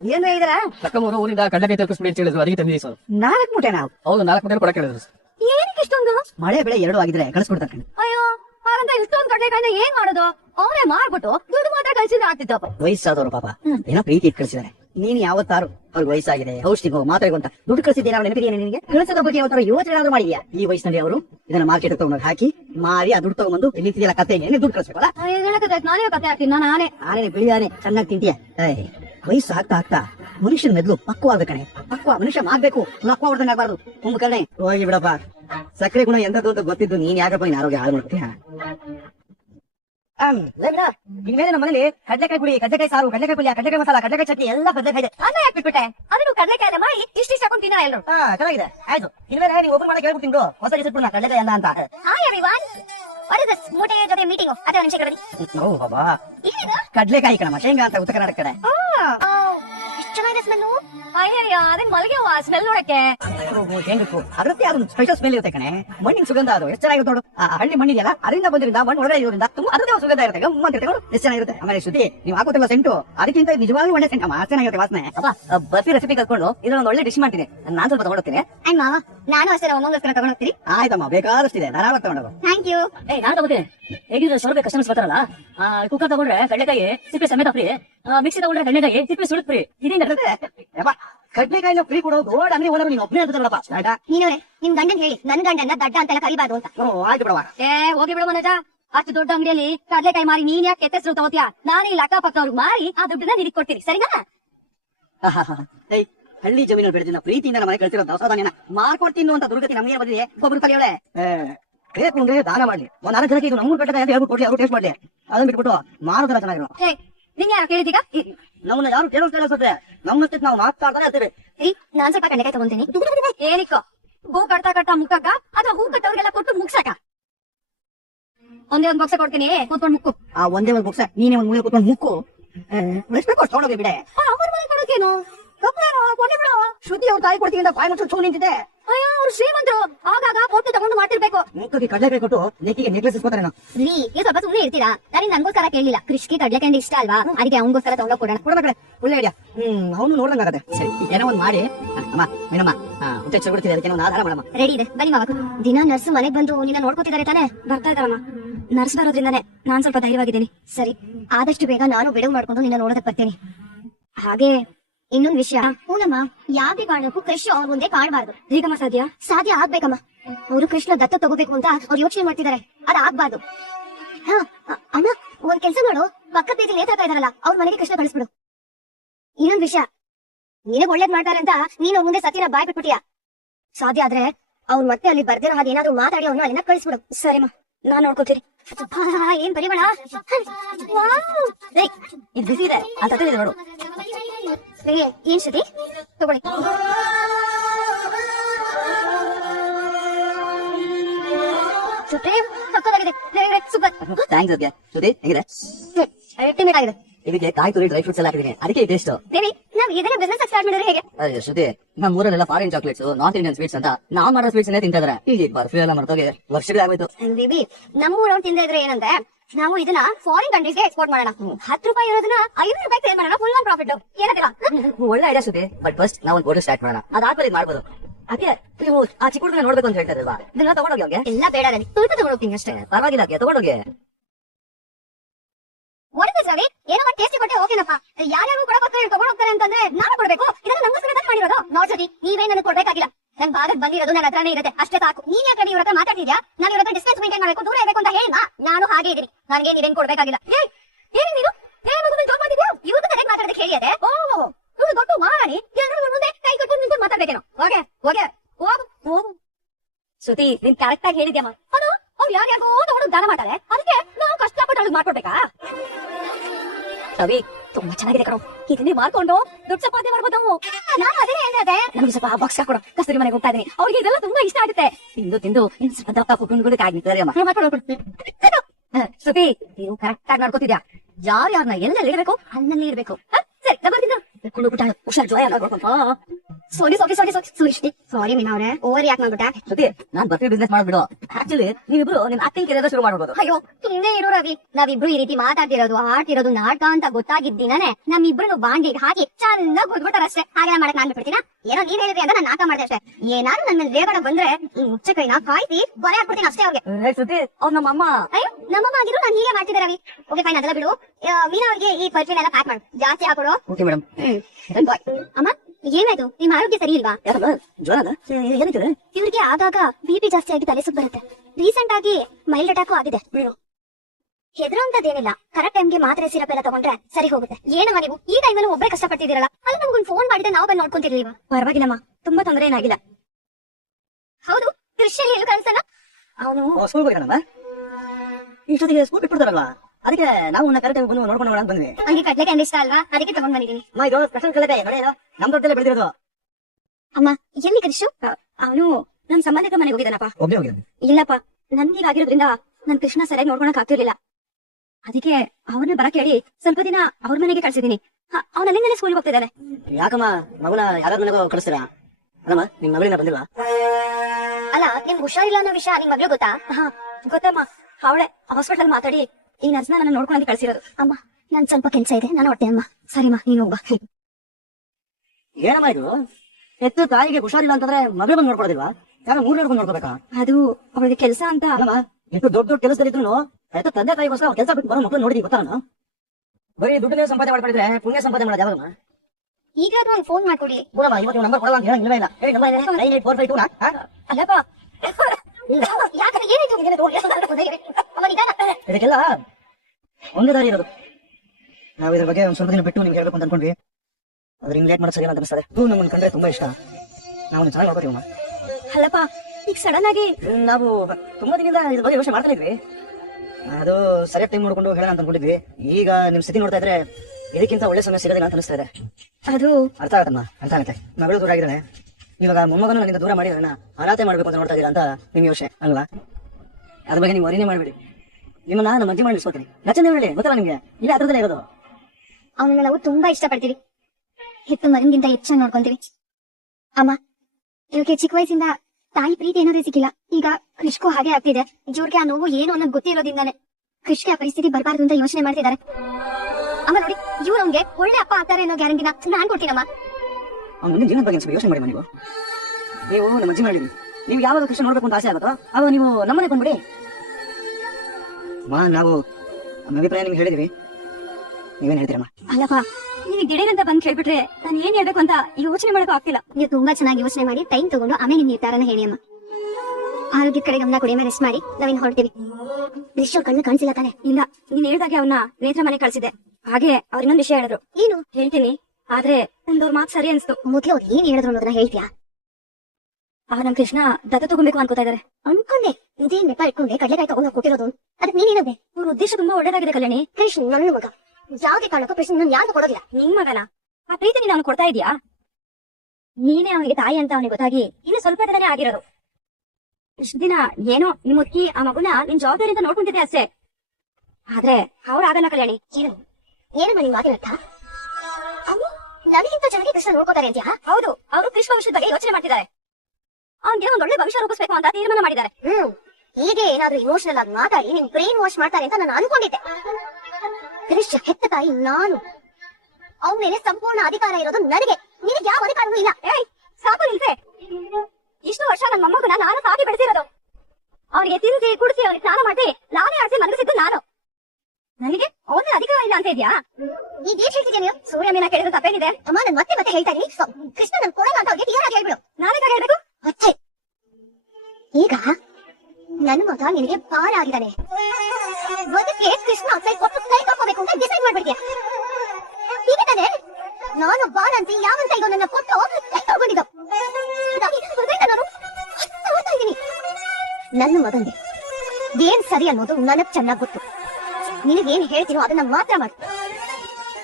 ಏನ್ ಇದ್ರ ಲಕ್ಕಮೂರು ಊರಿಂದ ಕಡ್ಲೆಕಾಯಿ ತಲುಪಿಸ್ಬಿಡಿ ಅಂತ ಹೇಳಿದ್ರು, ಅದಕ್ಕೆ ತಂದಿದ್ದೀವಿ ಸರ್. 4 ಮೂಟೆ ನಾವು. ಹೌದು, 4 ಮೂಟೆ ಕೊಡಕ್ಕೆ ಹೇಳಿದ್ರು ಸರ್. ಏನಕ್ಕೆ ಇಷ್ಟೊಂದು? ಮಳೆ ಬೆಳೆ 2 ಆಗಿದ್ರೆ ಕಳಿಸ್ಕೊಡ್ತಾರೆ. ಅಯ್ಯೋ, ಹಾಗಂತ ಇಷ್ಟೊಂದು ಕಡ್ಲೆಕಾಯಿನ ಏನ್ ಮಾಡೋದು? ಅವರೇ ಮಾರ್ಬಿಟ್ಟು ದುಡ್ಡು ಮಾತ್ರ ಕಳ್ಸಿದ್ರೆ ಆಗ್ತಿದ್ದಪ್ಪ. ವಯಸ್ಸಾದವರು ಪಾಪ ಏನೋ ಪ್ರೀತಿ ಇಟ್ಟು ಕಳಿಸಿದಾರೆ. ನೀನ್ ಯಾವತ್ತಾರು ಅವ್ರಿಗೆ ವಯಸ್ಸಾಗಿದೆ ಔಷಧಿಗೋ ಮಾತ್ರೆಗೋ ಅಂತ ದುಡ್ಡು ಕಳಿಸಿದ್ದೀರಾ? ನೆನಪಿದೆಯಾ ನಿನಗೆ? ಕಳಿಸೋದ ಬಗ್ಗೆ ಯಾವತ್ತಾರು ಯೋಚನೆ ಆದ್ರೂ ಮಾಡಿದ್ಯಾ? ಈ ವಯಸ್ಸಿನಲ್ಲಿ ಅವರು ಇದನ್ನ ಮಾರ್ಕೆಟ್ ತಗೊಂಡೋಗಿ ಹಾಕಿ ಮಾರಿ ಆ ದುಡ್ಡು ತಗೊಂಡ್ಬಂದು ನಿಂತಿದೆಯಲ್ಲ ಕತೆ ದುಡ್ಡು ಕಳಿಸ್ಬೇಕಲ್ಲ. ನಾನೇ ಕತೆ ಹಾಕ್ತೀನಿ. ನಾನೇ ಆನೆ ಬಿಳಿಯಾನೆ ಚೆನ್ನಾಗಿ ತಿಂತೀಯ. ವಯಸ್ಸು ಆಗ್ತಾ ಆಗ್ತಾ ಮನುಷ್ಯನ ಮೆದ್ಲು ಪಕ್ವ ಆಗ್ಬೇಕು ಕಣೆ. ಪಕ್ವ ಮನುಷ್ಯ ಮಾಡ್ಬೇಕು, ಲಕ್ವ ಹೊಡೆದಂಗ ಆಗ್ಬಾರ್ದು. ಕುಂಭಕರ್ಣೆ ಹೋಗಿ ಬಿಡಪ್ಪ. ಸಕ್ಕರೆ ಗುಣ ಎಂತದ್ದು ಅಂತ ಗೊತ್ತಿದ್ದು ನೀನ್ ಯಾಕಪ್ಪ ನೀನ್ ಆರೋಗ್ಯ ಹಾಳು ಮಾಡ್ತೀಯ? ಇನ್ಮೇಲೆ ನಮ್ಮ ಮನೇಲಿ ಕಡ್ಲೆಕಾಯಿ ಪುಡಿ, ಕಡ್ಲೆಕಾಯಿ ಸಾರು, ಕಡ್ಲೆಕಾಯಿ ಪಲ್ಯ, ಕಡ್ಲೆಕಾಯಿ ಮಸಾಲ, ಕಡ್ಲೆಕಾಯಿ ಚಟ್ನಿ ಎಲ್ಲ ಕಡ್ಲೆಕಾಯಿ ಇದೆ. ಅನ್ನ ಯಾಕೆ ಬಿಟ್ಬಿಟ್ಟೆ? ಅದನ್ನು ಕಡ್ಲೆಕಾಯಿ ಎಲ್ಲ ಮಾಡಿ ಇಷ್ಟಿಷ್ಟ ಹಾಕೊಂಡು ತಿನ್ನ ಎಲ್ಲರೂ. ಚೆನ್ನಾಗಿದೆ. ಆಯ್ತು, ಇನ್ಮೇಲೆ ನೀವು ಒಬ್ರು ಮಾಡಕ್ಕೆ ಹೇಳ್ಬಿಟ್ಟು ಹೊಸ ಹೆಸರು ಕಡ್ಲೆಕಾಯಿ ಎಲ್ಲ ಅಂತ. Hi everyone, what is this? ಮೂಟೆ ಜೊತೆ ಮೀಟಿಂಗ್ ಅದೇ ನಿಮಿಷ ಕಡೆ. ಓ ಬಾಬಾ, ಏನು ಕಡ್ಲೆಕಾಯಿ ಕಣಮ್ಮ, ಶೇಂಗಾ ಅಂತ ಉತ್ತರ ಕರ್ನಾಟಕ ಕಡೆ. ಎಷ್ಟು ಚೆನ್ನಾಗಿದೆ ಸ್ಮೆಲ್. ಅಯ್ಯಯ್ಯ, ಅದೇನ್ ಮಲ್ಗೆ ಸ್ಮೆಲ್ ನೋಡಕ್ಕೆ. ಶೇಂಗಕ್ಕೂ ಅದರದ್ದೇ ಆದ ಸ್ಪೆಷಲ್ ಸ್ಮೆಲ್ ಇರುತ್ತೆ ಕಣೆ. ಮಣ್ಣಿನ ಸುಗಂಧ ಅದು ಎಷ್ಟು ಚೆನ್ನಾಗಿರುತ್ತೆ ನೋಡು. ಆ ಹಳ್ಳಿ ಮಣ್ಣಿದೆಯಲ್ಲ, ಅದರಿಂದ ಬಂದಿರಿಂದ ಮಣ್ಣು ಒಳಗಡೆ ಇರೋದ್ರಿಂದ ತುಂಬಾ ಅದರದೇ ಸುಗಂಧ ಇರುತ್ತೆ. ಗಮ್ಮಂತಿರುತ್ತೆ ನೋಡು, ಎಷ್ಟು ಚೆನ್ನಾಗಿರುತ್ತೆ. ಆಮೇಲೆ ಶ್ರುತಿ, ನೀವು ಹಾಕೋತಿಲ್ಲ ಸೆಂಟು, ಅದಕ್ಕಿಂತ ನಿಜವಾಗ್ಲೂ ಒಳ್ಳೆ ಸೆಂಟ್ ಅಮ್ಮ, ಚೆನ್ನಾಗಿರುತ್ತೆ ವಾಸನೆ. ಬರ್ಫಿ ರೆಸಿಪಿ ಕಲ್ತ್ಕೊಂಡು ಇದೊಂದು ಒಳ್ಳೆ ಡಿಶ್ ಮಾಡ್ತೀನಿ. ನಾನು ಸ್ವಲ್ಪ ತಗೊಂಡೋಗ್ತೀನಿ. ಮಾವ, ನಾನು ಅಷ್ಟೇ ಒಮ್ಮಂಗೋಸ್ಕರ ತಗೊಂಡೋಗ್ತೀನಿ. ಆಯ್ತಮ್ಮ, ಬೇಕಾದಷ್ಟಿದೆ, ನಾನು ಆವತ್ತು ತಗೊಂಡೋಗು. Thank you. ನಾನು ತಗೋತೀನಿ. ಹೇಗಿದ್ರೆ 100 ರೂಪಾಯಿ ಕಸ್ಟಮರ್ಸ್ ಬರ್ತಾರಲ್ಲ, ಕುಕ್ಕರ್ ತಗೊಂಡ್ರೆ ಕಡ್ಲೆಕಾಯಿ ಸಿಪ್ಪೆ ಸಮೇತ ಫ್ರೀ, ಮಿಕ್ಸಿ ತಗೊಂಡ್ರೆ ಕಡ್ಲೆಕಾಯಿ ಸಿಪ್ಪೆ ಸುಳಿದ್ ಫ್ರೀ. ಇದೀಗ ಕಡ್ಲೆಕಾಯಿನ ಫ್ರೀ ಕೊಡೋ ದೊಡ್ಡ ಅಂಗಡಿ ಓನರ್ ನೀನು ಒಬ್ಬನೇ ಇರ್ತಾರಲ್ಲಪ್ಪ. ನೀನವ್ರೆ, ನಿಮ್ ಗಂಡನ್ ಹೇಳಿ ನನ್ ಗಂಡನ್ನ ದಡ್ಡ ಅಂತೆಲ್ಲ ಕರಿಬಾರ್ದು ಅಂತ. ಆಯ್ತು ಬಿಡವಾ. ಹೋಗಿ ಬಿಡು ಮನೋಜ. ಅಷ್ಟು ದೊಡ್ಡ ಅಂಗಡಿಯಲ್ಲಿ ಕಡ್ಲೆಕಾಯಿ ಮಾರಿ ನೀನ್ ಯಾಕೆ ಕೆತ್ತಸ್ರು ತಗೋತಿಯಾ? ನಾನೇ ಇಲ್ಲಿ ಅಕ್ಕಪಕ್ಕವ್ರಿಗೆ ಮಾರಿ ಆ ದುಡ್ಡನ್ನ ನಿನಗೆ ಕೊಡ್ತೀನಿ, ಸರಿನಾ? ಹಳ್ಳಿ ಜಮೀನಲ್ಲಿ ಬೆಳೆದಿನ ಪ್ರೀತಿಯಿಂದ ನಮ್ಮ ಮನೆ ಕಳ್ಸಿರೋ ದವಸ ಧಾನ್ಯನ ಮಾರ್ಕೊಡ್ತೀನಿ ಅಂತ ದುರ್ಗತಿ ನಮಗೆ ಬಂದಿದೆ. ಒಬ್ರು ಕಲಿಯೋಳೆ ಬೇಕು ಅಂದ್ರೆ ದಾನ ಮಾಡ್ಲಿ. ಒಂದ್ 4 ಜನಕ್ಕೆ ಇದು ನಮ್ಮೂರ್ ಬೆಟ್ಟದ ಅಂತ ಹೇಳ್ಬಿಟ್ಟು ಕೊಡ್ಲಿ, ಅವ್ರು ಟೇಸ್ಟ್ ಮಾಡ್ಲಿ. ಅದನ್ನ ಬಿಟ್ಬಿಟ್ಟು ಮಾರೋದಲ್ಲ ಚೆನ್ನಾಗಿರೋ. ನಿಂಗೆ ಯಾರು ಕೇಳಿದೀಗ? ನಮ್ಮನ್ನ ಯಾರು ಕೇಳಿಸ್ತಾರೆ, ನಮ್ಮಷ್ಟೇ ನಾವು ಮಾತಾಡ್ತಾನೆ ಇರ್ತೀವಿ. ನಾನ್ ಸ್ವಲ್ಪ ಕಡ್ಲೆಕಾಯಿ ತಗೊಂತೀನಿ. ಏನಿಕ್ಕೋ, ಹೂ ಕಟ್ತಾ ಕಟ್ತಾ ಮುಕ್ಕಕ್ಕ ಅಥವಾ ಹೂ ಕಟ್ಟವ್ರಿಗೆಲ್ಲ ಕೊಟ್ಟು ಮುಗ್ಸಾಕ? ಒಂದೇ ಒಂದ್ ಬಾಕ್ಸ ಕೊಡ್ತೀನಿ, ಕೂತ್ಕೊಂಡ್ ಮುಕ್ಕು. ಆ ಒಂದೇ ಒಂದ್ ಬುಕ್ಸ ನೀನೇ ಒಂದ್ ಮೂಲೆ ಕೂತ್ಕೊಂಡು ಮುಕ್ಕು. ಎಷ್ಟು ತಗೊಂಡೋಗಿ ಬಿಡೆ. ಅವ್ರ ಮನೆ ಕೊಡೋಕೇನು ತಪ್ಪೇನೋ, ಕೊಡಿ ಬಿಡು. ಶ್ರುತಿ ಅವ್ರ ತಾಯಿ ಕೊಡ್ತೀನಿ ಅಂತ ಬಾಯಿ ಮುಚ್ಚು ನಿಂತಿದೆ. ಅಯ್ಯೋ, ಅವ್ರು ಶ್ರೀಮಂತರು, ಆಗಾಗ ಕೊಟ್ಟು ತಗೊಂಡು ಮಾಡ್ತಿರ್ಬೇಕು. ಮುಖಕ್ಕೆ ಕಡ್ಲೆಕಾಯಿ ಕೊಟ್ಟು ನೆಕ್ಕಿಗೆ ನೆಕ್ಲೆಸ್ ಇಸ್ಕೊತಾರೆ. ನೀ ಸ್ವಲ್ಪ ಸುಮ್ಮನೆ ಇರ್ತೀರಾ? ನಾನು ನನ್ಗೋಸ್ಕರ ಕೇಳಿಲ್ಲ, ಕೃಷ್ಣಿ ಕಡ್ಲೆಕಾಯಿ ಇಷ್ಟ ಅಲ್ವಾ, ಅದಕ್ಕೆ ಅವನಿಗೋಸ್ಕರ ತಗೊಂಡೋಗ್ ಕೊಡೋಣ. ಕೊಡೋಣ ಕಡೆ, ಒಳ್ಳೆ ಐಡಿಯಾ. ಅವ್ನು ನೋಡ್ದಂಗಾಗತ್ತೆ. ಸರಿ, ಏನೋ ಒಂದ್ ಮಾಡಿ. ಅಮ್ಮ ಮೇಡಮ್ಮ, ಹುಟ್ಟೆ ಚೊಡ್ತೀನಿ, ಅದಕ್ಕೆ ಒಂದು ಆಧಾರ ಮಾಡಮ್ಮ. ರೆಡಿ ಇದೆ, ಬನ್ನಿ ಮಾವ. ದಿನ ನರ್ಸ್ ಮನೆಗ್ ಬಂದು ನಿನ್ನ ನೋಡ್ಕೋತಿದ್ದಾರೆ ತಾನೆ? ಬರ್ತಾ ಇದ್ದಾರಮ್ಮ. ನರ್ಸ್ ಬರೋದ್ರಿಂದಾನೆ ನಾನ್ ಸ್ವಲ್ಪ ಧೈರ್ಯವಾಗಿದ್ದೀನಿ. ಸರಿ, ಆದಷ್ಟು ಬೇಗ ನಾನು ಬಿಡುವು ಮಾಡ್ಕೊಂಡು ನಿನ್ನ ನೋಡೋದಕ್ಕೆ ಬರ್ತೀನಿ. ಹಾಗೆ ಇನ್ನೊಂದ್ ವಿಷಯ, ಹೂನಮ್ಮ, ಯಾವ್ದೇ ಕಾರಣಕ್ಕೂ ಕೃಷ್ಣ ಅವ್ರ ಮುಂದೆ ಕಾಣಬಾರ್ದು. ಹೇಗಮ್ಮ ಸಾಧ್ಯ? ಸಾಧ್ಯ ಆಗ್ಬೇಕಮ್ಮ. ಅವರು ಕೃಷ್ಣ ದತ್ತ ತಗೋಬೇಕು ಅಂತ ಅವ್ರು ಯೋಚನೆ ಮಾಡ್ತಿದ್ದಾರೆ, ಅದಾಗ್ಬಾರ್ದು. ಅಣ್ಣ, ಒಂದ್ ಕೆಲ್ಸ ಮಾಡು, ಪಕ್ಕದ ಬೀದಿ ನೇತಾಡ್ತಾ ಇದಾರಲ್ಲ, ಅವ್ರ ಮನೆಗೆ ಕೃಷ್ಣ ಕಳಿಸ್ಬಿಡು. ಇನ್ನೊಂದ್ ವಿಷಯ, ನಿನಗ್ ಒಳ್ಳೇದ್ ಮಾಡ್ತಾರೆ ಅಂತ ನೀನು ಅವ್ರ ಮುಂದೆ ಸತ್ಯನ ಬಾಯ್ ಬಿಟ್ಬಿಟ್ಟಿಯಾ. ಸಾಧ್ಯ ಆದ್ರೆ ಅವ್ರು ಮತ್ತೆ ಅಲ್ಲಿ ಬರ್ದಿರೋ ಹಾಗೆ ಏನಾದ್ರು ಮಾತಾಡಿ ಅವ್ರನ್ನ ಅಲ್ಲಿನ ಕಳಿಸ್ಬಿಡು. ಸರಿಮ್ಮ, ನಾನ್ ನೋಡ್ಕೋತೀರಿ. ಏನ್ ಬರೀಬೇಡ. ಇದು ಬಿಸಿ ಇದೆ ಅಂತ ನೋಡು. ಏನ್ ಶ್ರುತಿ, ತಗೊಳ್ಳಿ. ಸಕ್ಕತ್ತಾಗಿದೆ, ಸೂಪರ್. ಥ್ಯಾಂಕ್ಸ್ ಅದ್ಗೆ. ಶ್ರುತಿ ಹೇಗಿದೆ? ಅಲ್ಟಿಮೇಟ್ ಆಗಿದೆ. ಇದಕ್ಕೆ ಕಾಯಿ ತುರಿ ಡ್ರೈ ಫ್ರೂಟ್ಸ್ ಎಲ್ಲ ಹಾಕಿದೀನಿ, ಅದಕ್ಕೆ ಟೇಸ್ಟ್. ದೇವಿ, ನಾವ್ ಇದನ್ನ ಬಿಸ್ನೆಸ್ ಸ್ಟಾರ್ಟ್ ಮಾಡಿದ್ರೆ ಹೇಗೆ? ಶ್ರುತಿ, ನಮ್ಮ ಊರಲ್ಲೆಲ್ಲ foreign chocolates, north Indian sweets ಅಂತ ನಾವ್ ಮಾಡೋ ಸ್ವೀಟ್ಸ್ ತಿಂತಾ ಇದಾರೆ. ಈ ಬರ್ಫಿ ಎಲ್ಲ ಮರ್ತೋಗಿ ವರ್ಷಗಳಾಗೋಯ್ತು. ದೇವಿ, ನಮ್ಮ ಊರವ್ರು ತಿಂದ ಇದ್ರೆ ಏನಂದ್ರೆ, ನಾವು ಇದನ್ನ ಫಾರಿನ್ ಕಂಟ್ರೀಸ್ಗೆ ಎಕ್ಸ್ಪೋರ್ಟ್ ಮಾಡೋಣ. 10 ರೂಪಾಯಿ ಇರೋದನ್ನ 500 ರೂಪಾಯಿ ಸೇಲ್ ಮಾಡೋಣ, ಫುಲ್ ಆನ್ ಪ್ರಾಫಿಟ್. ಏನಂತೀರಾ? ಒಳ್ಳೆ ಐಡಿಯಾ ಶ್ರುತಿ. ಬಟ್ ಫಸ್ಟ್ ನಾವು ಒಂದು ಬೋರ್ಡ್ ಸ್ಟಾರ್ಟ್ ಮಾಡೋಣ, ಅದಾದ್ಮೇಲೆ ಮಾಡ್ಬೋದು. ಅದೇ ನೀವು ಆ ಚಿಕ್ಕ ಹುಡುಗನ ನೋಡ್ಬೇಕು ಅಂತ ಹೇಳ್ತಾರಲ್ವಾ, ಇದನ್ನ ತಗೊಂಡೋಗಿ ಅವ್ಗೆ. ಎಲ್ಲ ಬೇಡ ರವಿ, ಸ್ವಲ್ಪ ತಗೊಂಡೋಗ್ತೀನಿ ಅಷ್ಟೇ. ಪರವಾಗಿಲ್ಲ, ತಗೊಂಡೋಗಿ. ರವಿ, ಏನೋ ಒಂದು ಟೇಸ್ಟ್ ಕೊಟ್ಟೆ ಓಕೆನಪ್ಪ. ಯಾರ್ಯಾರು ಕೊಡಬೇಕು ತಗೊಂಡೋಗ್ತಾರೆ ಅಂತಂದ್ರೆ ನಾನು ಕೊಡ್ಬೇಕು. ಇದನ್ನ ನಮಗೋಸ್ಕರ ಮಾಡಿರೋದು. ನೋಡ್ರಿ, ನೀವೇ ನನಗೆ ಕೊಡ್ಬೇಕಾಗಿಲ್ಲ. ನನ್ ಭಾಗಕ್ಕೆ ಬಂದಿರೋದು ನನ್ನ ಹತ್ರನೇ ಇರುತ್ತೆ, ಅಷ್ಟೇ ಸಾಕು. ನೀನ್ ಯಾಕೆ ಇವ್ರ ಹತ್ರ ಮಾತಾಡ್ತಿದ್ಯಾ? ನಾನು ಇವ್ರ ಹತ್ರ ಡಿಸ್ಟೆನ್ಸ್ ಮೇಂಟೈನ್ ಮಾಡಬೇಕು, ದೂರ ಇರಬೇಕು ಅಂತ ಹೇಳಿಲ್ಲ. ನಾನು ಹಾಗೆ ಇದೀನಿ, ನನಗೆ ನೀವೇನ್ ಕೊಡ್ಬೇಕಾಗಿಲ್ಲ. ಏನ್ ನೀನು ಜೋರ್ ಮಾಡಿದ್ಯಾ? ಇವ್ರ ಕಡೆ ಮಾತಾಡೋದಕ್ಕೆ ಹೇಳಿದೆ. ಇವ್ರು ದೊಡ್ಡ ಮಾರಾಣಿ, ಎಲ್ಲರೂ ಮುಂದೆ ಕೈ ಕಟ್ಕೊಂಡು ನಿಂತ್ಕೊಂಡು ಮಾತಾಡ್ಬೇಕೇನೋ. ಹೋಗೆ ಹೋಗೆ ಹೋಗು. ಶ್ರುತಿ, ನೀನ್ ಕರೆಕ್ಟ್ ಆಗಿ ಹೇಳಿದ್ಯಮ್ಮ. ಅದು ಅವ್ರು ಯಾರ್ಯಾರಿಗೋ ತಗೊಂಡು ದಾನ ಮಾಡ್ತಾರೆ, ಅದಕ್ಕೆ ನಾವು ಕಷ್ಟಪಟ್ಟು ಅವ್ರಿಗೆ ಮಾಡ್ಕೊಡ್ಬೇಕಾ? ರವಿ, ತುಂಬಾ ಚೆನ್ನಾಗಿದೆ ಕಣೋ, ಇದನ್ನೇ ಮಾಡ್ಕೊಂಡು ದುಡ್ಡು ಸಂಪಾದನೆ ಮಾಡ್ಬೋದು ನಾವು. ನಾನು ಅದೇ ಹೇಳಿದೆ, ನಮ್ಗೆ ಸ್ವಲ್ಪ ಬಾಕ್ಸ್ ಹಾಕೊಡು, ಕಸ್ತೂರಿ ಮನೆಗೆ ಹೋಗ್ತಾ ಇದೀನಿ. ಅವ್ರಿಗೆ ಇದೆಲ್ಲ ತುಂಬಾ ಇಷ್ಟ ಆಗುತ್ತೆ. ತಿಂದು ಇನ್ನು ಸ್ವಲ್ಪ ದಪ್ಪ ಕುಟ್ಕೊಂಡು ಶ್ರುತಿ, ನೀವು ಕರೆಕ್ಟ್ ಆಗಿ ಮಾಡ್ಕೋತಿದ್ಯಾ? ಯಾರ್ಯಾರನ್ನ ಎಲ್ಲೆಲ್ಲಿ ಇಡಬೇಕು ಅಲ್ಲೇ ಇರ್ಬೇಕು. ಸರಿ, ಬರ್ತೀನಿ. ಕುಳ್ಳು ಬಿಟ್ಟ ಹುಷಾರ್ ಜೋಯ. ಸಾರಿ ಸಾರಿ ಮೀನಾ ಅವ್ರೆ, ಓವರ್ ಯಾಕೆ ಮಾಡ್ಬಿಟ್ಟೆ? ಶ್ರುತಿ, ನಾನ್ ಬರ್ತೀವಿ ಬಿಸ್ನೆಸ್ ಮಾಡ್ಬಿಡು. ಆಕ್ಚುಲಿ ನೀವಿಬ್ರು ನಿಮ್ ಆಕ್ಟಿಂಗ್ ಕೆರಿಯರ್ ಶುರು ಮಾಡ್ಬೋದು. ಅಯ್ಯೋ ಸುಮ್ನೆ ಇರೋ ರವಿ, ನಾವಿಬ್ರು ಈ ರೀತಿ ಮಾತಾಡ್ತಿರೋದು ಆಡ್ತಿರೋದು ನಾಟಕ ಅಂತ ಗೊತ್ತಾಗಿದ್ದೀನೇ ನಮ್ಮಿಬ್ರು ಬಾಂಡಿಗೆ ಹಾಕಿ ಚೆನ್ನಾಗಿ ಹೊದ್ಬಿಟ್ಟಾರಷ್ಟೇ. ಹಾಗೆಲ್ಲ ಮಾಡಕ್ ನಾನ್ ಬಿಟ್ಬಿಡ್ತೀನ? ಏನೋ ನೀನ್ ಹೇಳಿದ್ರಿ ಅಂತ ನಾನು ನಾಟಕ ಮಾಡ್ದೆ ಅಷ್ಟೇ. ಏನಾದ್ರು ನನ್ನ ರೇಗಡ ಬಂದ್ರೆ ಈ ಮುಚ್ಚ ಕೈನ ಕಾಯ್ತಿ ಬರೆ ಹಾಕ್ಬಿಡ್ತೀನಿ ಅಷ್ಟೇ ಅವ್ರಿಗೆ. ಶ್ರುತಿ, ಅವ್ರು ನಮ್ಮಮ್ಮ. ಅಯ್ಯೋ ನಮ್ಮಮ್ಮ ಆಗಿದ್ರು ನಾನು ಹೀಗೆ ಮಾಡ್ತಿದ್ದೆ ರವಿ. ಓಕೆ ಫೈನ್, ಅದೆಲ್ಲ ಬಿಡು. ಮೀನಾ ಅವ್ರಿಗೆ ಈ ಪರ್ಫ್ಯೂಮ್ ಎಲ್ಲ ಪ್ಯಾಕ್ ಮಾಡು, ಜಾಸ್ತಿ ಹಾಕೊಡು. Okay madam. ಅಮ್ಮ ಏನಾಯ್ತು, ನಿಮ್ ಆರೋಗ್ಯ ಸರಿ ಇಲ್ವಾ? ಯಾಕಮ್ಮ ಜ್ವರ ಅದ? ಏನಕ್ಕೆ? ಇವ್ರಿಗೆ ಆಗಾಗ ಬಿಪಿ ಜಾಸ್ತಿ ಆಗಿ ತಲೆ ಸುತ್ತ ಬರುತ್ತೆ. ರೀಸೆಂಟ್ ಆಗಿ ಮೈಲ್ಡ್ ಅಟ್ಯಾಕ್ ಆಗಿದೆ. ಹೆದರೋಂತದೇನಿಲ್ಲ, ಕರೆಕ್ಟ್ ಟೈಮ್ಗೆ ಮಾತ್ರೆ ಸಿರಪ್ ಎಲ್ಲ ತಗೊಂಡ್ರೆ ಸರಿ ಹೋಗುತ್ತೆ. ಏನಮ್ಮ ನೀವು ಈ ಟೈಮಲ್ಲಿ ಒಬ್ಬರೇ ಕಷ್ಟಪಡ್ತಿದ್ದೀರಲ್ಲ, ಅಲ್ಲಿ ನಮ್ಗೊಂದು ಫೋನ್ ಮಾಡಿದ್ರೆ ನಾವು ಬಂದು ನೋಡ್ಕೊಂತಿರ್ಲಿಲ್ವಾ? ಪರವಾಗಿಲ್ಲಮ್ಮ, ತುಂಬಾ ತೊಂದರೆ ಏನಾಗಿಲ್ಲ. ಹೌದು, ಕ್ರಿಶ್ಚಿಯನ್ ಎಲ್ಲೂ ಕಾಣಿಸಲ್ಲ. ಅವನು ಸ್ಕೂಲ್ ಹೋಗಿದ್ದಾನಮ್ಮ. ಇಷ್ಟೊತ್ತಿಗೆ ಸ್ಕೂಲ್ ಬಿಟ್ಬಿಡ್ತಾರಲ್ವಾ, ಅದಕ್ಕೆ ನಾವು ಕರೆಕ್ಟ್ ಟೈಮ್ ಬಂದು ನೋಡ್ಕೊಂಡು ಹೋಗೋಣ ಅಂತ ಬಂದ್ವಿ. ಹಂಗೆ ಕಡ್ಲೆಕಾಯಿ ಇಷ್ಟ ಅಲ್ವಾ, ಅದಕ್ಕೆ ತಗೊಂಡ್ ಬಂದಿದ್ದೀನಿ. ಅಮ್ಮ, ಇದು ಸ್ಪೆಷಲ್ ಕಡಲೆಕಾಯಿ ನೋಡಿ, ನಮ್ ದೊಡ್ಡಲ್ಲೇ ಬೆಳೆದಿರೋದು. ಅಮ್ಮ ಎಲ್ಲಿ ಕ್ರಿಶು? ಅವನು ನನ್ ಸಂಬಂಧಿಕ ಮನೆಗೆ ಹೋಗಿದ್ದಾನಪ್ಪ. ಒಬ್ಬನೇ ಹೋಗಿದ್ದಾನೆ? ಇಲ್ಲಪ್ಪ, ನನ್ಗೀಗಾಗಿರೋದ್ರಿಂದ ನನ್ ಕೃಷ್ಣ ಸರಿಯಾಗಿ ನೋಡ್ಕೊಳಕ್ ಆಗ್ತಿರ್ಲಿಲ್ಲ. ಅದಕ್ಕೆ ಅವ್ರನ್ನ ಬರಕ್ ಹೇಳಿ ಸ್ವಲ್ಪ ದಿನ ಅವ್ರ ಮನೆಗೆ ಕಳ್ಸಿದೀನಿ. ಅವ್ನ ಅಲ್ಲಿಂದಲೇ ಸ್ಕೂಲ್ಗೆ ಹೋಗ್ತಿದ್ದಾನೆ. ಯಾಕಮ್ಮ ಮಗುನ ಯಾರ ಮನೆಗೂ ಕಳಿಸ್ತೀರಾ? ಅಲ್ಲಮ್ಮ, ನಿಮ್ ಮಗಳಿನ ಬಂದಿಲ್ವಾ? ಅಲ್ಲ, ನಿಮ್ಗೆ ಹುಷಾರಿಲ್ಲ ಅನ್ನೋ ವಿಷಯ ನಿಮ್ ಮಗಳು ಗೊತ್ತಾ? ಗೊತ್ತಮ್ಮ, ಅವಳೆ ಹಾಸ್ಪಿಟಲ್ ಮಾತಾಡಿ ಈ ನರ್ಸ್ನ ನನ್ನ ನೋಡ್ಕೊಳಕ್ಕೆ ಕಳ್ಸಿರೋದು. ಅಮ್ಮ ನನ್ ಸ್ವಲ್ಪ ಕೆಲ್ಸ ಇದೆ, ನಾನು ಹೊಟ್ಟೆ ಅಮ್ಮ. ಸರಿಮ್ಮ, ನೀನು ಹೋಗ್ಬಾ. ಏನಮ್ಮ ಇದು? ಎತ್ತು ತಾಯಿಗೆ ಹುಷಾರಿಲ್ಲ ಅಂತಂದ್ರೆ ಮಗಳು ಬಂದು ನೋಡ್ಕೊಳೋದಿಲ್ವಾ? ಯಾರೋ ಮೂರನೇ ಬಂದು ನೋಡ್ಕೋಬೇಕಾ? ಅದು ಅವಳಿಗೆ ಕೆಲಸ ಅಂತ. ಅಲ್ಲಮ್ಮ, ಎಷ್ಟು ದೊಡ್ಡ ದೊಡ್ಡ ಕೆಲಸದಲ್ಲಿದ್ರು ಆಯ್ತು ತಂದೆ ತಾಯಿಗೋಸ್ಕರ ಅವ್ರ ಕೆಲಸ ಬಿಟ್ಟು ಬರೋ ಮಕ್ಕಳು ನೋಡಿದೀವಿ ಗೊತ್ತಾ? ನಾನು ಬರೀ ದುಡ್ಡನ್ನೇ ಸಂಪಾದನೆ ಮಾಡ್ಕೊಂಡಿದ್ರೆ ಪುಣ್ಯ ಸಂಪಾದನೆ ಮಾಡೋದು ಯಾವಾಗಮ್ಮ? ಈಗಾದ್ರೂ ಒಂದು ಫೋನ್ ಮಾಡ್ಕೊಡಿ. ಬೂರಮ್ಮ, ಇವತ್ತು ನಂಬರ್ ಕೊಡಲ್ಲ ಅಂತ ಹೇಳಂಗಿಲ್ಲ. ಇಲ್ಲ ಹೇಳಿ, ನಂಬರ್ ಇದೆ 98452 ಅಲ್ಲಪ್ಪ ಯಾಕಂದ್ರೆ ಏನಾಯ್ತು? ಇದಕ್ಕೆಲ್ಲ ಒಂದೇ ದಾರಿ ಇರೋದು. ನಾವು ಇದ್ರ ಬಗ್ಗೆ ಒಂದ್ ಸ್ವಲ್ಪ ದಿನ ಬಿಟ್ಟು ನಿಮ್ಗೆ ಹೇಳ್ಬೇಕು ಅಂತ ಅನ್ಕೊಂಡ್ವಿ. ಆದ್ರೆ ಹಿಂಗ್ ಲೇಟ್ ಮಾಡೋದು ಸರಿ ಅಂತ ಅನಿಸ್ತದೆ. ನಮ್ಮನ್ನ ಕಂಡ್ರೆ ತುಂಬಾ ಇಷ್ಟ, ನಾವು ಚೆನ್ನಾಗಿ ನೋಡ್ಕೋತೀವಮ್ಮ. ಅಲ್ಲಪ್ಪ, ಈಗ ಸಡನ್ ಆಗಿ ನಾವು ತುಂಬಾ ದಿನದಿಂದ ಇದ್ರ ಬಗ್ಗೆ ಯೋಚನೆ ಮಾಡ್ತಾ ಇದ್ವಿ. ಅದು ಸರಿಯಾದ ಟೈಮ್ ನೋಡ್ಕೊಂಡು ಹೇಳೋಣ ಅಂತ ಅನ್ಕೊಂಡಿದ್ವಿ. ಈಗ ನಿಮ್ ಸ್ಥಿತಿ ನೋಡ್ತಾ ಇದ್ರೆ ಇದಕ್ಕಿಂತ ಒಳ್ಳೆ ಸಮಯ ಸಿಗೋದಿಲ್ಲ ಅಂತ ಅನಿಸ್ತಾ ಇದೆ. ಅದು ಅರ್ಥ ಆಗತ್ತಮ್ಮ, ಅರ್ಥ ಆಗತ್ತೆ. ಮಗಳು ದೂರ ಆಗಿದ್ದಾಳೆ, ಇವಾಗ ಮೊಮ್ಮಗನು ನನ್ನಿಂದ ದೂರ ಮಾಡಿ ನನ್ನ ಅನಾಥೆ ಮಾಡ್ಬೇಕು ಅಂತ ನೋಡ್ತಾ ಇದ್ದೀರಾ ಅಂತ ನಿಮ್ ಯೋಚನೆ ಅಲ್ವಾ? ಅದ್ರ ಬಗ್ಗೆ ನೀವು ವರಿನೇ ಮಾಡ್ಬೇಡಿ. ನಿಮ್ಮನ್ನ ನಮ್ಮ ಅಜ್ಜಿ ಮಾಡಿ ನಿಲ್ಸ್ಕೊತೀನಿ. ರಚನೆ ಹೇಳಿ ಗೊತ್ತಲ್ಲ ನಿಮ್ಗೆ, ಇಲ್ಲ ಅದ್ರದಲ್ಲೇ ಇರೋದು. ಅವನನ್ನ ನಾವು ತುಂಬಾ ಇಷ್ಟಪಡ್ತೀವಿ, ಹೆತ್ತು ಮಗನ್ಗಿಂತ ಹೆಚ್ಚಾಗಿ ನೋಡ್ಕೊಂತೀವಿ. ಅಮ್ಮ, ಇವಕ್ಕೆ ಚಿಕ್ಕ ವಯಸ್ಸಿಂದ ತಾಯಿ ಪ್ರೀತಿ ಏನಾದ್ರೂ ಸಿಕ್ಕಿಲ್ಲ. ಈಗ ಕೃಷ್ಗೂ ಹಾಗೆ ಆಗ್ತಿದೆ. ಇವ್ರಿಗೆ ಆ ನೋವು ಏನು ಅನ್ನೋದು ಗೊತ್ತಿರೋದ್ರಿಂದಾನೆ ಕೃಷ್ಗೆ ಆ ಪರಿಸ್ಥಿತಿ ಬರಬಾರ್ದು ಅಂತ ಯೋಚನೆ ಮಾಡ್ತಿದ್ದಾರೆ. ಅಮ್ಮ ನೋಡಿ, ಇವ್ರು ಅವ್ನಿಗೆ ಒಳ್ಳೆ ಅಪ್ಪ ಆಗ್ತಾರೆ ಅನ್ನೋ ಗ್ಯಾರಂಟಿನ ನಾನ್ ಕೊಡ್ತೀನಮ್ಮ. ಅವ್ನ ಮುಂದಿನ ಜೀವನದ ಬಗ್ಗೆ ಯೋಚನೆ ಮಾಡಿ. ನೀವು ನಮ್ಮ ಅಜ್ಜಿ ಮಾಡಿದ್ರಿ, ನೀವು ಯಾವಾಗ ಕೃಷ್ಣ ನೋಡ್ಬೇಕು ಅಂತ ಆಸೆ ಆಗುತ್ತೋ ಅವಾಗ ನೀವು ನಮ್ಮನೆ ಬಂದ್ಬಿಡಿ. ನಾವು ನಮ್ಮ ಅಭಿಪ್ರಾಯ ನಿಮ್ಗೆ ಹೇಳಿದ್ವಿ, ನೀವೇನ್ ಹೇಳ್ತೀರಮ್ಮ? ಅಲ್ಲಪ್ಪ, ನೀವು ಗಿಡೇನಂತ ಬಂದ್ ಕೇಳ್ಬಿಟ್ರೆ ನಾನು ಏನ್ ಹೇಳ್ಬೇಕು ಅಂತ ಯೋಚನೆ ಮಾಡಕ್ಕೂ ಆಗ್ತಿಲ್ಲ. ನೀವು ತುಂಬಾ ಚೆನ್ನಾಗಿ ಯೋಚನೆ ಮಾಡಿ ಟೈಮ್ ತಗೊಂಡು ಆಮೇಲೆ ನಿಮ್ ನಿರ್ಧಾರನ ಹೇಳಿ ಅಮ್ಮ. ಆರೋಗ್ಯದ ಕಡೆ ಗಮನ ಕೊಡಿ, ರೆಸ್ಟ್ ಮಾಡಿ ನಾವಿನ್ ಹೊರಡ್ತೀವಿ. ವಿಶ್ವ ಕಣ್ಣು ಕಾಣಿಸಿಲ್ಲ ತಾನೆ? ಇಲ್ಲ, ನೀನ್ ಹೇಳ್ದಾಗೆ ಅವನ್ನ ನೇತ್ರ ಮನೆ ಕಳ್ಸಿದೆ. ಹಾಗೆ ಅವ್ರ ಇನ್ನೊಂದ್ ವಿಷಯ ಹೇಳಿದ್ರು. ಏನು ಹೇಳ್ತೀನಿ, ಆದ್ರೆ ನಂದವ್ರ ಮಾತು ಸರಿ ಅನ್ಸ್ತು. ಮೊದ್ಲು ಅವ್ರು ಏನ್ ಹೇಳಿದ್ರು ಅನ್ನೋದನ್ನ ಹೇಳ್ತೀಯಾ? ನಮ್ ಕೃಷ್ಣ ದತ್ತ ತಗೋಬೇಕು ಅನ್ಕೋತಾ ಇದಾರೆ. ಅನ್ಕೊಂಡೆ, ಇದೇನ್ ನೆಪ ಇಟ್ಕೊಂಡೆ ಕಡ್ಲೆಕಾಯಿ ತಗೊಂಡ್ ಕೊಟ್ಟಿರೋದು. ಅದಕ್ಕೆ ನೀನೇನದೆ? ಅವ್ರ ಉದ್ದೇಶ ತುಂಬಾ ಒಳ್ಳೇದಾಗಿದೆ ಕಲ್ಯಾಣಿ. ಕೃಷ್ಣ ನನ್ನ ಮಗ, ಯಾವ್ದೇ ಕಾರಣಕ್ಕೂ ಕೃಷ್ಣ ನಾನು ಯಾರು ಕೊಡೋದಿಲ್ಲ. ನಿನ್ ಮಗನ ಆ ಪ್ರೀತಿ ನೀನ್ ಅವ್ನು ಕೊಡ್ತಾ ಇದೀಯಾ? ನೀನೇ ಅವನಿಗೆ ತಾಯಿ ಅಂತ ಅವನಿಗೆ ಗೊತ್ತಾಗಿ ಇನ್ನು ಸ್ವಲ್ಪ ದಿನನೇ ಆಗಿರೋದು. ಇಷ್ಟು ದಿನ ಏನೋ ನಿಮ್ ಮುದ್ಕಿ ಆ ಮಗುನ ನಿನ್ ಜವಾಬ್ದಾರಿ ಅಂತ ನೋಡ್ಕೊಂತಿದ್ದೆ ಅಷ್ಟೇ. ಆದ್ರೆ ಅವ್ರಾಗಲ್ಲ ಕಲ್ಯಾಣಿ. ಏನಮ್ಮ ನಿನ್ ಮಾತಿನ ಅರ್ಥ? ನನಗಿಂತ ಚೆನ್ನಾಗಿ ಕೃಷ್ಣ ನೋಡ್ಕೋತಾರೆ ಅಂತ್ಯಾ? ಹೌದು, ಅವರು ಕೃಷ್ಣ ಭವಿಷ್ಯದ ಬಗ್ಗೆ ಯೋಚನೆ ಮಾಡ್ತಿದ್ದಾರೆ. ಅವ್ನಿಗೆ ಒಂದ್ ಒಳ್ಳೆ ಭವಿಷ್ಯ ರೂಪಿಸಬೇಕು ಅಂತ ತೀರ್ಮಾನ ಮಾಡಿದ್ದಾರೆ. ಹೀಗೆ ಏನಾದ್ರೂ ಇಮೋಷನಲ್ ಆಗಿ ಮಾತಾಡಿ ನಿಮ್ ಬ್ರೈನ್ ವಾಶ್ ಮಾಡ್ತಾರೆ ಅಂತ ನಾನು ಅನ್ಕೊಂಡಿದ್ದೆ. ಕೃಷ್ಣ ಹೆತ್ತ ತಾಯಿ ನಾನು, ಅವನ ಮೇಲೆ ಸಂಪೂರ್ಣ ಅಧಿಕಾರ ಇರೋದು ನನಗೆ. ನಿನಗೆ ಯಾವ ಅಧಿಕಾರವೂ ಇಲ್ಲ. ಏಯ್ ಸಾಕು ನಿಲ್ಸೆ. ಇಷ್ಟು ವರ್ಷ ನನ್ನ ಮೊಮ್ಮಗನ ನಾನು ಸಾಕಿ ಬೆಳೆಸಿರೋದು. ಅವನಿಗೆ ತಿನ್ಸಿ ಕುಡಿಸಿ ಅವನಿಗೆ ಸ್ನಾನ ಮಾಡಿ ನಾನೇ ಆಡಿಸಿ ಮಲಗಿಸಿದ್ದು ನಾನು. ನನಗೆ ಅವನ ಅಧಿಕಾರ ಇಲ್ಲ ಅಂತ ಇದೆಯಾ? ಈಗ ಏನ್ ಹೇಳ್ತಿದ್ಯಾ ನೀವು? ಸೂರ್ಯ ಮೀನ ಕೇಳಿದ್ರೆ ತಪ್ಪೇನಿದೆ? ಅಮ್ಮ, ನಾನು ಮತ್ತೆ ಹೇಳ್ತಾ ಇದೀನಿ, ಕೃಷ್ಣ ನನ್ ಕೊಡಲ್ಲ ಅಂತ ಅವ್ರಿಗೆ ಕ್ಲಿಯರ್ ಆಗಿ ಹೇಳ್ಬಿಡು. ನಾನೇ ಹೇಳ್ಬೇಕು ಅಚ್ಚೆ. ಈಗ ನನ್ನ ಮಗ ನಿನಗೆ ಭಾರ ಆಗಿದ್ದಾನೆ. ಅದಕ್ಕೆ ಕೃಷ್ಣ ಕೈ ಕೊಟ್ಟು ಕೈ ತಗೋಬೇಕು ಅಂತ ಡಿಸೈಡ್ ಮಾಡ್ಬಿಡ್ತೀಯ. ಹೀಗೆ ತಾನೆ ನಾನು ಭಾರ ಅಂತ ಯಾವಂತ ಈಗ ನನ್ನ ಕೊಟ್ಟು ಕೈ ತಗೊಂಡಿದ್ದು. ನಾನು ಓದ್ತಾ ಇದ್ದೀನಿ. ನನ್ನ ಮಗನಿಗೆ ಏನ್ ಸರಿ ಅನ್ನೋದು ನನಗ್ ಚೆನ್ನಾಗ್ ಗೊತ್ತು. ನಿನಗೇನ್ ಹೇಳ್ತೀನೋ ಅದನ್ನ ಮಾತ್ರ ಮಾಡು.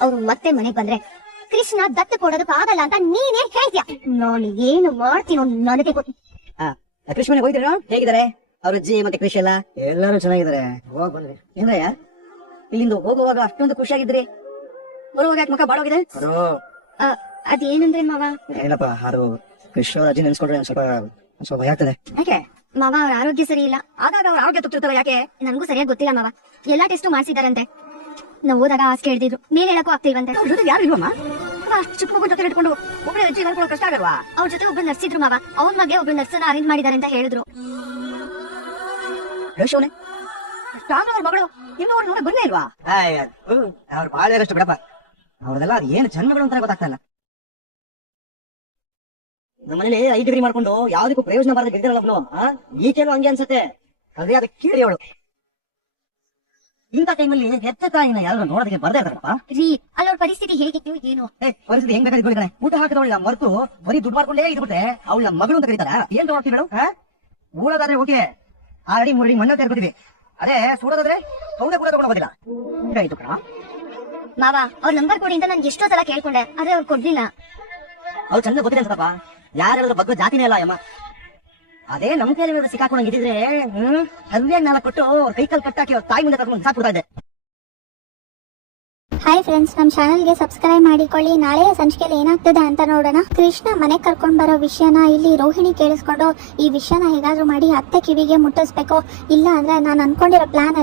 ಅವ್ರು ಮತ್ತೆ ಮನೆಗ್ ಬಂದ್ರೆ ಕೃಷ್ಣ ದತ್ತ ಕೊಡೋದಕ್ಕೆ ಆಗಲ್ಲ ಅಂತ ನೀನೇ ಹೇಳ್ತೀಯ. ನಾನು ಏನು ಮಾಡ್ತೀನೋ ನನಗೆ ಗೊತ್ತು. ಕೃಷ್ಣ ಮನೆಗೆ ಹೋಗಿದ್ದೀರಾ? ಹೇಗಿದ್ದಾರೆ ಅವ್ರ ಅಜ್ಜಿ ಮತ್ತೆ ಕೃಷಿ ಎಲ್ಲ? ಎಲ್ಲರೂ ಚೆನ್ನಾಗಿದ್ದಾರೆ. ಹೋಗ್ ಬಂದ್ರಿ. ಏನ್ರಯ್ಯ ಇಲ್ಲಿಂದ ಹೋಗುವಾಗ ಅಷ್ಟೊಂದು ಖುಷಿಯಾಗಿದ್ರಿ, ಬರುವಾಗ ಯಾಕೆ ಮುಖ ಬಾಡೋಗಿದೆ? ಅದೇನಂದ್ರೆ ಮಾವ, ಏನಪ್ಪ ಅದು ವಿಶ್ವ ಅಜ್ಜಿ ನೆನ್ಸ್ಕೊಂಡ್ರೆ ಸ್ವಲ್ಪ ಸ್ವಲ್ಪ ಭಯ ಆಗ್ತದೆ. ಯಾಕೆ ಮಾವ ಅವ್ರ ಆರೋಗ್ಯ ಸರಿ ಇಲ್ಲ. ಆಗಾಗ ಅವ್ರ ಆರೋಗ್ಯ ತುತ್ತಿರ್ತವೆ, ಯಾಕೆ? ನನಗೂ ಸರಿಯಾಗಿ ಗೊತ್ತಿಲ್ಲ ಮಾವ. ಎಲ್ಲಾ ಟೆಸ್ಟು ಮಾಡ್ಸಿದಾರಂತೆ. ನಾವು ಹೋದಾಗ ಹಾಸಿಗೆ ಹಿಡಿದಿದ್ರು, ಮೇಲೆ ಹೇಳಕ್ಕೂ ಆಗ್ತಿಲ್ವಂತೆ. ಅವ್ರ ಜೊತೆ ಯಾರು ಇಲ್ವಮ್ಮ? ಅಷ್ಟು ಚಿಕ್ಕ ಮಗು ಜೊತೆ ಇಟ್ಕೊಂಡು ಒಬ್ಬರೇ ಅಜ್ಜಿ ನೋಡ್ಕೊಳ್ಳೋ ಕಷ್ಟ ಆಗಲ್ವಾ? ಅವ್ರ ಜೊತೆ ಒಬ್ರು ನರ್ಸ್ ಇದ್ರು ಮಾವ. ಅವ್ರ ಬಗ್ಗೆ ಒಬ್ರು ನರ್ಸನ್ನ ಅರೇಂಜ್ ಮಾಡಿದಾರೆ ಅಂತ ಹೇಳಿದ್ರು. ರಮೇಶವನೇ ಅವ್ರ ಮಗಳು ಇನ್ನು ಅವ್ರು ನೋಡಕ್ ಬರ್ಲೇ ಇಲ್ವಾ? ಅವ್ರು ಬಾಳ ಇರಷ್ಟು ಬಿಡಪ್ಪ. ಅವ್ರದೆಲ್ಲ ಅದು ಏನು ಜನ್ಮಗಳು ಅಂತ ಗೊತ್ತಾಗ್ತಾ ಇಲ್ಲ. ನಮ್ಮನೇಲಿ 5 ಡಿಗ್ರಿ ಮಾಡ್ಕೊಂಡು ಯಾವ್ದಕ್ಕೂ ಪ್ರಯೋಜನ ಬಾರದೆ ಬಿದ್ದಿರಲ್ಲ. ಈಗೇನು ಹಂಗೆ ಅನ್ಸುತ್ತೆ. ಅದೇ ಅದಕ್ಕೆ ಕೇಳಿ ಅವಳು ಇಂಥ ಟೈಮಲ್ಲಿ ಹೆತ್ತ ತಾಯಿನ ಯಾರು ನೋಡೋದಕ್ಕೆ ಬರ್ದೇ ಇರ್ತಾರಪ್ಪ. ರೀ, ಅಲ್ಲಿ ಅವ್ರ ಪರಿಸ್ಥಿತಿ ಹೇಗಿತ್ತು ಏನು? ಪರಿಸ್ಥಿತಿ ಹೆಂಗ್ ಬೇಕಾದ್ರೆ ಊಟ ಹಾಕಿದವಳ ಮರ್ತು ಬರೀ ದುಡ್ಡು ಮಾಡ್ಕೊಂಡೇ ಇದ್ಬಿಟ್ಟೆ ಅವಳ ಮಗಳು ಅಂತ ಕರೀತಾರ. ಏನ್ ತಗೊಳ್ತೀವಿ ಮೇಡಮ್? ಊಳೋದಾದ್ರೆ ಓಕೆ, ಆ ಅಡಿ 3 ಅಡಿ ಮಣ್ಣ ತೆರ್ಕೋತೀವಿ. ಅದೇ ಸೂಡೋದಾದ್ರೆ ಸೌದೆ ಕೂಡ ತಗೊಂಡೋಗೋದಿಲ್ಲ. ಆಯ್ತು ಕಣ. ಮಾವ ಅವ್ರ ನಂಬರ್ ಕೊಡಿ ಅಂತ ನನ್ಗೆ ಎಷ್ಟೋ ಸಲ ಕೇಳ್ಕೊಂಡೆ, ಆದ್ರೆ ಅವ್ರು ಕೊಡ್ಲಿಲ್ಲ. ಅವ್ರು ಚಂದ ಗೊತ್ತಿದೆ ಅನ್ಸಪ್ಪ. ಯಾರ ಬಗ್ಗೆ ಜಾತಿನೇ ಅಲ್ಲ ಅಮ್ಮ. ಅದೇ ನಮ್ ಕೈಲಿ ಸಿಕ್ಕಾಕೊಂಡಂಗೆ ಇದ್ದಿದ್ರೆ ಹಲ್ಲೆ ನಾಲ ಕೊಟ್ಟು ಅವ್ರ ಕೈಕಲ್ ಕಟ್ಟಾಕಿ ಅವ್ರ ತಾಯಿ ಮುಂದೆ ಕರ್ಕೊಂಡು ಸಾಕ್ಬಿಡ್ತಾ ಇದ್ದೆ. ಹಾಯ್ ಫ್ರೆಂಡ್ಸ್, ನಮ್ಮ ಚಾನಲ್ಗೆ ಸಬ್ಸ್ಕ್ರೈಬ್ ಮಾಡಿಕೊಳ್ಳಿ. ನಾಳೆಯ ಸಂಚಿಕೆಯಲ್ಲಿ ಏನಾಗ್ತದೆ ಅಂತ ನೋಡೋಣ. ಕೃಷ್ಣ ಮನೆಗೆ ಕರ್ಕೊಂಡು ಬರೋ ವಿಷಯನ ಇಲ್ಲಿ ರೋಹಿಣಿ ಕೇಳಿಸ್ಕೊಂಡು ಈ ವಿಷಯನ ಹೇಗಾದ್ರೂ ಮಾಡಿ ಅತ್ತೆ ಕಿವಿಗೆ ಮುಟ್ಟಿಸ್ಬೇಕು. ಇಲ್ಲ ಅಂದ್ರೆ ನಾನು ಅನ್ಕೊಂಡಿರೋ ಪ್ಲಾನ್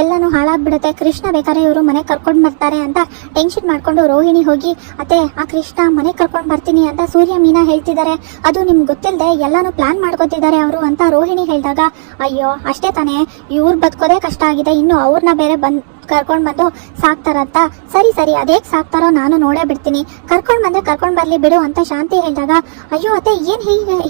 ಎಲ್ಲಾನು ಹಾಳಾಗ್ಬಿಡುತ್ತೆ. ಕೃಷ್ಣ ಬೇಕಾದ್ರೆ ಇವರು ಮನೆಗೆ ಕರ್ಕೊಂಡು ಬರ್ತಾರೆ ಅಂತ ಟೆನ್ಷನ್ ಮಾಡ್ಕೊಂಡು ರೋಹಿಣಿ ಹೋಗಿ ಅತ್ತೆ ಆ ಕೃಷ್ಣ ಮನೆಗೆ ಕರ್ಕೊಂಡು ಬರ್ತೀನಿ ಅಂತ ಸೂರ್ಯ ಮೀನಾ ಹೇಳ್ತಿದ್ದಾರೆ. ಅದು ನಿಮ್ಗೆ ಗೊತ್ತಿಲ್ಲದೆ ಎಲ್ಲಾನು ಪ್ಲಾನ್ ಮಾಡ್ಕೋತಿದ್ದಾರೆ ಅವರು ಅಂತ ರೋಹಿಣಿ ಹೇಳಿದಾಗ, ಅಯ್ಯೋ ಅಷ್ಟೇ ತಾನೇ, ಇವ್ರು ಬದುಕೋದೇ ಕಷ್ಟ ಆಗಿದೆ, ಇನ್ನು ಅವ್ರನ್ನ ಬೇರೆ ಕರ್ಕೊಂಡ್ ಬಂದು ಸಾಕ್ತಾರಂತ. ಸರಿ ಅದೇಗ್ ಸಾಕ್ತಾರೋ ನಾನು ನೋಡೇ ಬಿಡ್ತೀನಿ, ಕರ್ಕೊಂಡ್ ಬಂದ್ರೆ ಕರ್ಕೊಂಡ್ ಬರ್ಲಿ ಬಿಡು ಅಂತ ಶಾಂತಿ ಹೇಳಿದಾಗ, ಅಯ್ಯೋ ಅತ್ತೆ ಏನ್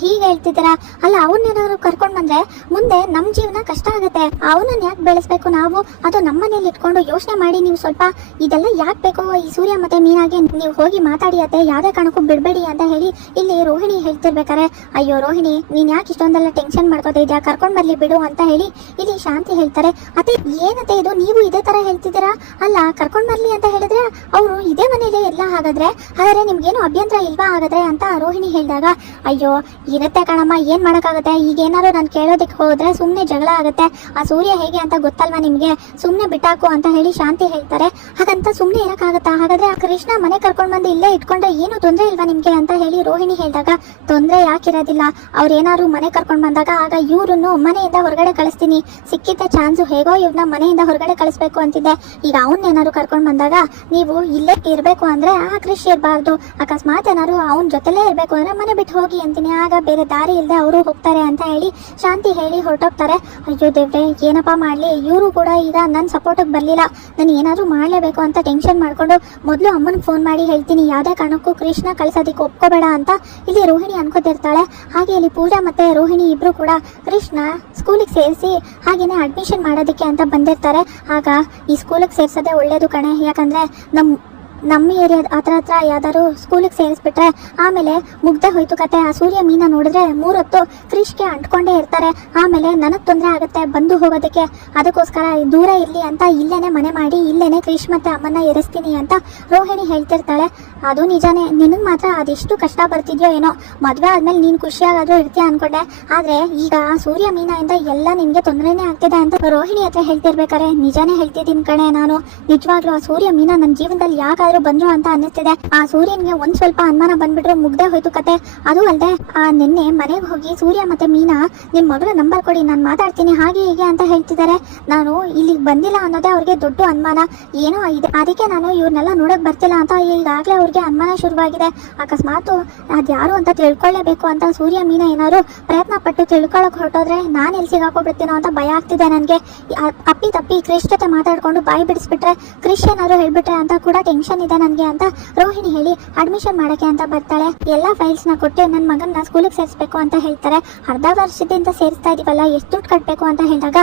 ಹೀಗೆ ಹೇಳ್ತಿದ್ದೀರಾ? ಅಲ್ಲ ಅವನ್ನೇನಾದ್ರು ಕರ್ಕೊಂಡ್ ಬಂದ್ರೆ ಮುಂದೆ ನಮ್ ಜೀವನ ಕಷ್ಟ ಆಗುತ್ತೆ. ಅವನನ್ನ ಯಾಕೆ ಬೆಳೆಸ್ಬೇಕು ನಾವು? ಅದು ನಮ್ಮ ಮನೇಲಿ ಇಟ್ಕೊಂಡು ಯೋಚನೆ ಮಾಡಿ ನೀವು ಸ್ವಲ್ಪ ಇದೆಲ್ಲ ಯಾಕೆ ಬೇಕು? ಈ ಸೂರ್ಯ ಮತ್ತೆ ಮೀನಾಗೆ ನೀವು ಹೋಗಿ ಮಾತಾಡಿ ಅತ್ತೆ, ಯಾವ್ದೇ ಕಾರಣಕ್ಕೂ ಬಿಡ್ಬೇಡಿ ಅಂತ ಹೇಳಿ ಇಲ್ಲಿ ರೋಹಿಣಿ ಹೇಳ್ತಿರ್ಬೇಕಾರೆ, ಅಯ್ಯೋ ರೋಹಿಣಿ ನೀನ್ ಯಾಕೆ ಇಷ್ಟೊಂದೆಲ್ಲ ಟೆನ್ಷನ್ ಮಾಡ್ಕೋತಾ ಇದ್ಯಾ, ಕರ್ಕೊಂಡ್ ಬರ್ಲಿ ಬಿಡು ಅಂತ ಹೇಳಿ ಇಲ್ಲಿ ಶಾಂತಿ ಹೇಳ್ತಾರೆ. ಅತ್ತೆ ಏನತ್ತೆ ಇದು, ನೀವು ಇದೇ ತರ ಹೇಳ್ತಿದ್ದೀರಾ? ಅಲ್ಲ ಕರ್ಕೊಂಡ್ ಬರ್ಲಿ ಅಂತ ಹೇಳಿದ್ರೆ ಅವರು ಇದೇ ಮನೇಲಿ ಎಲ್ಲ ಹಾಗಾದ್ರೆ ನಿಮ್ಗೇನು ಅಭ್ಯಂತರ ಇಲ್ವಾ ಹಾಗಾದ್ರೆ ಅಂತ ರೋಹಿಣಿ ಹೇಳಿದಾಗ, ಅಯ್ಯೋ ಇರತ್ತೆ ಕಣಮ್ಮ, ಏನ್ ಮಾಡಕ್ಕಾಗತ್ತೆ? ಈಗ ಏನಾದ್ರು ನಾನು ಕೇಳೋದಕ್ಕೆ ಹೋದ್ರೆ ಸುಮ್ನೆ ಜಗಳ ಆಗುತ್ತೆ. ಆ ಸೂರ್ಯ ಹೇಗೆ ಅಂತ ಗೊತ್ತಲ್ವಾ ನಿಮ್ಗೆ, ಸುಮ್ನೆ ಬಿಟ್ಟಾಕು ಅಂತ ಹೇಳಿ ಶಾಂತಿ ಹೇಳ್ತಾರೆ. ಹಾಗಂತ ಸುಮ್ನೆ ಇರಕ್ಕಾಗತ್ತಾ? ಹಾಗಾದ್ರೆ ಆ ಕೃಷ್ಣ ಮನೆ ಕರ್ಕೊಂಡ್ ಬಂದು ಇಲ್ಲೇ ಇಟ್ಕೊಂಡ್ರೆ ಏನು ತೊಂದ್ರೆ ಇಲ್ವಾ ನಿಮ್ಗೆ ಅಂತ ಹೇಳಿ ರೋಹಿಣಿ ಹೇಳಿದಾಗ, ತೊಂದ್ರೆ ಯಾಕಿರೋದಿಲ್ಲ, ಅವ್ರೇನಾದ್ರು ಮನೆ ಕರ್ಕೊಂಡ್ ಬಂದಾಗ ಆಗ ಇವ್ರನ್ನು ಮನೆಯಿಂದ ಹೊರಗಡೆ ಕಳಿಸ್ತೀನಿ. ಸಿಕ್ಕಿದ್ದ ಚಾನ್ಸು ಹೇಗೋ ಇವ್ರನ್ನ ಮನೆಯಿಂದ ಹೊರಗಡೆ ಕಳಿಸ್ಬೇಕು ಅಂತಿದ್ದೆ. ಈಗ ಅವನ್ನೇನಾದ್ರು ಕರ್ಕೊಂಡ್ ಬಂದಾಗ ನೀವು ಇಲ್ಲೇ ಇರ್ಬೇಕು ಅಂದ್ರೆ ಆ ಕೃಷಿ ಇರಬಾರ್ದು. ಅಕಸ್ಮಾತ್ ಏನಾದ್ರು ಅವನ ಜೊತೆಲೇ ಇರ್ಬೇಕು ಅಂದ್ರೆ ಮನೆ ಬಿಟ್ಟು ಹೋಗಿ ಅಂತೀನಿ. ಆಗ ಬೇರೆ ದಾರಿ ಇಲ್ಲದೆ ಅವರು ಹೋಗ್ತಾರೆ ಅಂತ ಹೇಳಿ ಶಾಂತಿ ಹೇಳಿ ಹೊರಟೋಗ್ತಾರೆ. ಅಯ್ಯೋ ದೇವ್ರೆ ಏನಪ್ಪಾ ಮಾಡ್ಲಿ, ಇವರು ಕೂಡ ಈಗ ನನ್ನ ಸಪೋರ್ಟಿಗೆ ಬರ್ಲಿಲ್ಲ, ನಾನು ಏನಾದ್ರು ಮಾಡ್ಲೇಬೇಕು ಅಂತ ಟೆನ್ಷನ್ ಮಾಡ್ಕೊಂಡು ಮೊದಲು ಅಮ್ಮನಿಗೆ ಫೋನ್ ಮಾಡಿ ಹೇಳ್ತೀನಿ, ಯಾವ್ದೇ ಕಾರಣಕ್ಕೂ ಕೃಷ್ಣ ಕಳ್ಸೋದಕ್ಕೆ ಒಪ್ಕೋಬೇಡ ಅಂತ ಇಲ್ಲಿ ರೋಹಿಣಿ ಅನ್ಕೋತಿರ್ತಾಳೆ. ಹಾಗೆ ಇಲ್ಲಿ ಪೂಜಾ ಮತ್ತೆ ರೋಹಿಣಿ ಇಬ್ರು ಕೂಡ ಕೃಷ್ಣ ಸ್ಕೂಲಿಗೆ ಸೇರಿಸಿ ಹಾಗೇನೆ ಅಡ್ಮಿಷನ್ ಮಾಡೋದಕ್ಕೆ ಅಂತ ಬಂದಿರ್ತಾರೆ. ಆಗ ಈ ಸ್ಕೂಲಿಗೆ ಸೇರ್ಸೋದೇ ಒಳ್ಳೇದು ಕಣೆ, ಯಾಕಂದ್ರೆ ನಮ್ಮ ಏರಿಯಾ ಹತ್ರ ಯಾವ್ದಾದ್ರು ಸ್ಕೂಲಿಗೆ ಸೇರಿಸ್ಬಿಟ್ರೆ ಆಮೇಲೆ ಮುಗ್ದೆ ಹೋಯ್ತು ಕತೆ. ಆ ಸೂರ್ಯ ಮೀನ ನೋಡಿದ್ರೆ 3 ಹೊತ್ತು ಕ್ರಿಶ್ಗೆ ಅಂಟ್ಕೊಂಡೇ ಇರ್ತಾರೆ, ಆಮೇಲೆ ನನಗ್ ತೊಂದರೆ ಆಗುತ್ತೆ ಬಂದು ಹೋಗೋದಕ್ಕೆ. ಅದಕ್ಕೋಸ್ಕರ ದೂರ ಇರ್ಲಿ ಅಂತ ಇಲ್ಲೇನೆ ಮನೆ ಮಾಡಿ ಇಲ್ಲೇನೆ ಕ್ರಿಶ್ ಮತ್ತೆ ಅಮ್ಮನ್ನ ಇರಿಸ್ತೀನಿ ಅಂತ ರೋಹಿಣಿ ಹೇಳ್ತಿರ್ತಾಳೆ. ಅದು ನಿಜಾನೇ, ನಿನಗ್ ಮಾತ್ರ ಅದೆಷ್ಟು ಕಷ್ಟ ಬರ್ತಿದ್ಯೋ ಏನೋ, ಮದ್ವೆ ಆದ್ಮೇಲೆ ನೀನ್ ಖುಷಿಯಾಗಾದ್ರೂ ಇರ್ತೀಯ ಅನ್ಕೊಂಡೆ, ಆದ್ರೆ ಈಗ ಆ ಸೂರ್ಯ ಮೀನಿಂದ ಎಲ್ಲ ನಿನ್ಗೆ ತೊಂದರೆನೇ ಆಗ್ತಿದೆ ಅಂತ ರೋಹಿಣಿ ಹತ್ರ ಹೇಳ್ತಿರ್ಬೇಕಾರೆ, ನಿಜಾನೇ ಹೇಳ್ತಿದ್ದೀನಿ ಕಣೆ, ನಾನು ನಿಜವಾಗ್ಲೂ ಆ ಸೂರ್ಯ ಮೀನ ನನ್ನ ಜೀವನದಲ್ಲಿ ಯಾಕಾದ್ರೂ ಬಂದ್ರು ಅಂತ ಅನ್ನಿಸ್ತಿದೆ. ಆ ಸೂರ್ಯನ್ಗೆ ಒಂದ್ ಸ್ವಲ್ಪ ಅನುಮಾನ ಬಂದ್ಬಿಟ್ರೆ ಮುಗ್ದೆ ಹೋಯ್ತು ಕತೆ. ಅದು ಅಲ್ಲದೆ ನಿನ್ನೆ ಮನೆಗೆ ಹೋಗಿ ಸೂರ್ಯ ಮತ್ತೆ ಮೀನಾ ನಿಮ್ ಮಗಳ ನಂಬರ್ ಕೊಡಿ, ನಾನು ಮಾತಾಡ್ತೀನಿ ಹಾಗೆ ಹೀಗೆ ಅಂತ ಹೇಳ್ತಿದ್ದಾರೆ. ನಾನು ಇಲ್ಲಿಗೆ ಬಂದಿಲ್ಲ ಅನ್ನೋದೇ ಅವ್ರಿಗೆ ದೊಡ್ಡ ಅನುಮಾನ ಏನೋ ಇದೆ, ಅದಕ್ಕೆ ನಾನು ಇವ್ರನ್ನೆಲ್ಲ ನೋಡಕ್ ಬರ್ತಿಲ್ಲ ಅಂತ ಈಗಾಗ್ಲೇ ಅವ್ರಿಗೆ ಅನುಮಾನ ಶುರುವಾಗಿದೆ. ಅಕಸ್ಮಾತ್ ಅದ್ಯಾರು ಅಂತ ತಿಳ್ಕೊಳ್ಳೇಬೇಕು ಅಂತ ಸೂರ್ಯ ಮೀನಾ ಏನಾದ್ರು ಪ್ರಯತ್ನ ಪಟ್ಟು ತಿಳ್ಕೊಳಕ್ ಹೊರಟೋದ್ರೆ ನಾನು ಎಲ್ಲಿ ಸಿಗಾಕೋಬಿಡ್ತೀನೋ ಅಂತ ಭಯ ಆಗ್ತಿದೆ ನನಗೆ. ಅಪ್ಪಿ ತಪ್ಪಿ ಕ್ರಿಶ್ ಜೊತೆ ಮಾತಾಡ್ಕೊಂಡು ಬಾಯಿ ಬಿಡಿಸ್ಬಿಟ್ರೆ, ಕ್ರಿಶ್ ಏನಾದ್ರು ಹೇಳ್ಬಿಟ್ರೆ ಅಂತ ಕೂಡ ಟೆನ್ಷನ್ ಇದೆ ನನಗೆ ಅಂತ ರೋಹಿಣಿ ಹೇಳಿ ಅಡ್ಮಿಷನ್ ಮಾಡಕ್ಕೆ ಅಂತ ಬರ್ತಾಳೆ. ಎಲ್ಲಾ ಫೈಲ್ಸ್ ನ ಕೊಟ್ಟು ನನ್ನ ಮಗನ್ನ ಸ್ಕೂಲಿಗೆ ಸೇರಿಸಬೇಕು ಅಂತ ಹೇಳ್ತಾರೆ. ಅರ್ಧ ವರ್ಷದಿಂದ ಸೇರಿಸ್ತಾ ಇದೀವಲ್ಲ, ಎಷ್ಟು ದುಡ್ಡು ಕಟ್ಬೇಕು ಅಂತ ಹೇಳಿದಾಗ,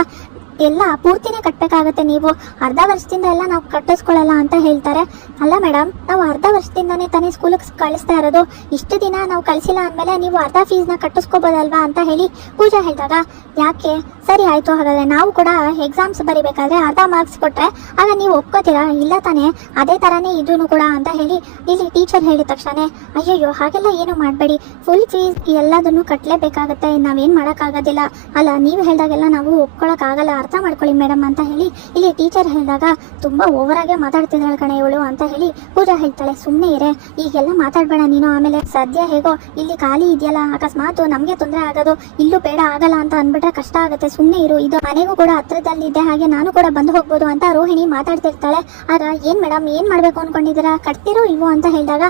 ಎಲ್ಲ ಪೂರ್ತಿನೇ ಕಟ್ಬೇಕಾಗತ್ತೆ, ನೀವು ಅರ್ಧ ವರ್ಷದಿಂದ ಎಲ್ಲ ನಾವು ಕಟ್ಟಿಸ್ಕೊಳ್ಳಲ್ಲ ಅಂತ ಹೇಳ್ತಾರೆ. ಅಲ್ಲ ಮೇಡಮ್, ನಾವು ಅರ್ಧ ವರ್ಷದಿಂದಾನೇ ತಾನೇ ಸ್ಕೂಲಿಗೆ ಕಳಿಸ್ತಾ ಇರೋದು, ಇಷ್ಟು ದಿನ ನಾವು ಕಳಿಸಿಲ್ಲ ಅಂದಮೇಲೆ ನೀವು ಅರ್ಧ ಫೀಸ್ನ ಕಟ್ಟಿಸ್ಕೋಬೋದಲ್ವಾ ಅಂತ ಹೇಳಿ ಪೂಜಾ ಹೇಳಿದಾಗ, ಯಾಕೆ ಸರಿ ಆಯ್ತು, ಹಾಗಾದ್ರೆ ನಾವು ಕೂಡ ಎಕ್ಸಾಮ್ಸ್ ಬರಿಬೇಕಾದ್ರೆ ಅರ್ಧ ಮಾರ್ಕ್ಸ್ ಕೊಟ್ರೆ ಆಗ ನೀವು ಒಪ್ಕೋತೀರಾ? ಇಲ್ಲ ತಾನೇ, ಅದೇ ತರಾನೇ ಇದೂ ಕೂಡ ಅಂತ ಹೇಳಿ ಇಲ್ಲಿ ಟೀಚರ್ ಹೇಳಿದ ತಕ್ಷಣ, ಅಯ್ಯಯ್ಯೋ ಹಾಗೆಲ್ಲ ಏನು ಮಾಡಬೇಡಿ, ಫುಲ್ ಫೀಸ್ ಎಲ್ಲದನ್ನು ಕಟ್ಟಲೇಬೇಕಾಗತ್ತೆ, ನಾವೇನು ಮಾಡೋಕ್ಕಾಗೋದಿಲ್ಲ. ಅಲ್ಲ ನೀವು ಹೇಳಿದಾಗೆಲ್ಲ ನಾವು ಒಪ್ಕೊಳಕ್ಕಾಗಲ್ಲ, ಅರ್ಥ ಮಾಡ್ಕೊಳ್ಳಿ ಮೇಡಮ್ ಅಂತ ಹೇಳಿ ಇಲ್ಲಿ ಟೀಚರ್ ಹೇಳಿದಾಗ ತುಂಬಾ ಓವರ್ ಆಗಿ ಮಾತಾಡ್ತಿದ್ದಾಳೆ ಕಣೆ ಇವಳು ಅಂತ ಹೇಳಿ ಪೂಜಾ ಹೇಳ್ತಾಳೆ. ಸುಮ್ಮನೆ ಇರೆ, ಈಗೆಲ್ಲ ಮಾತಾಡ್ಬೇಡ ನೀನು. ಆಮೇಲೆ ಸದ್ಯ ಹೇಗೋ ಇಲ್ಲಿ ಖಾಲಿ ಇದೆಯಲ್ಲ, ಅಕಸ್ಮಾತ್ ನಮ್ಗೆ ತೊಂದರೆ ಆಗೋದು, ಇಲ್ಲೂ ಬೇಡ ಆಗಲ್ಲ ಅಂತ ಅಂದ್ಬಿಟ್ರೆ ಕಷ್ಟ ಆಗುತ್ತೆ. ಸುಮ್ಮನೆ ಇರು, ಇದು ಮನೆಗೂ ಕೂಡ ಹತ್ರದಲ್ಲಿದ್ದೆ, ಹಾಗೆ ನಾನು ಕೂಡ ಬಂದು ಹೋಗ್ಬೋದು ಅಂತ ರೋಹಿಣಿ ಮಾತಾಡ್ತಿರ್ತಾಳೆ. ಆಗ ಏನ್ ಮೇಡಮ್ ಏನ್ ಮಾಡ್ಬೇಕು ಅನ್ಕೊಂಡಿದ್ದೀರಾ, ಕಟ್ತಿರೋ ಇಲ್ವೋ ಅಂತ ಹೇಳಿದಾಗ